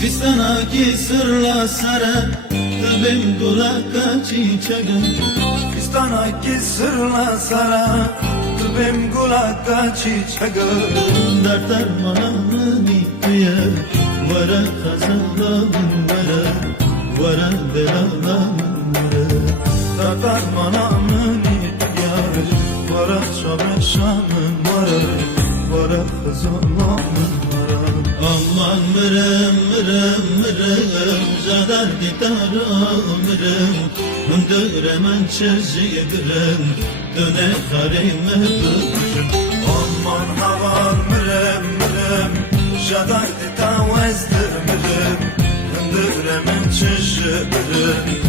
Fistana ki sırla sara Tabim kulaka çiçeğe Fistana ki sırla sara Tabim kulaka çiçeğe Dert dermanı nittiye Vara kazalamın vara Vara belalamın vara Dert dermanı nittiye Vara çabeşamın vara Vara kazalamın vara Aman mırım mırım mırım Zadar gitarım mırım Döremen çeziye gırım Döne karime bıkırım Aman havan mırım mırım Jadar di tawezdir mırım Hındırımın çışı mırım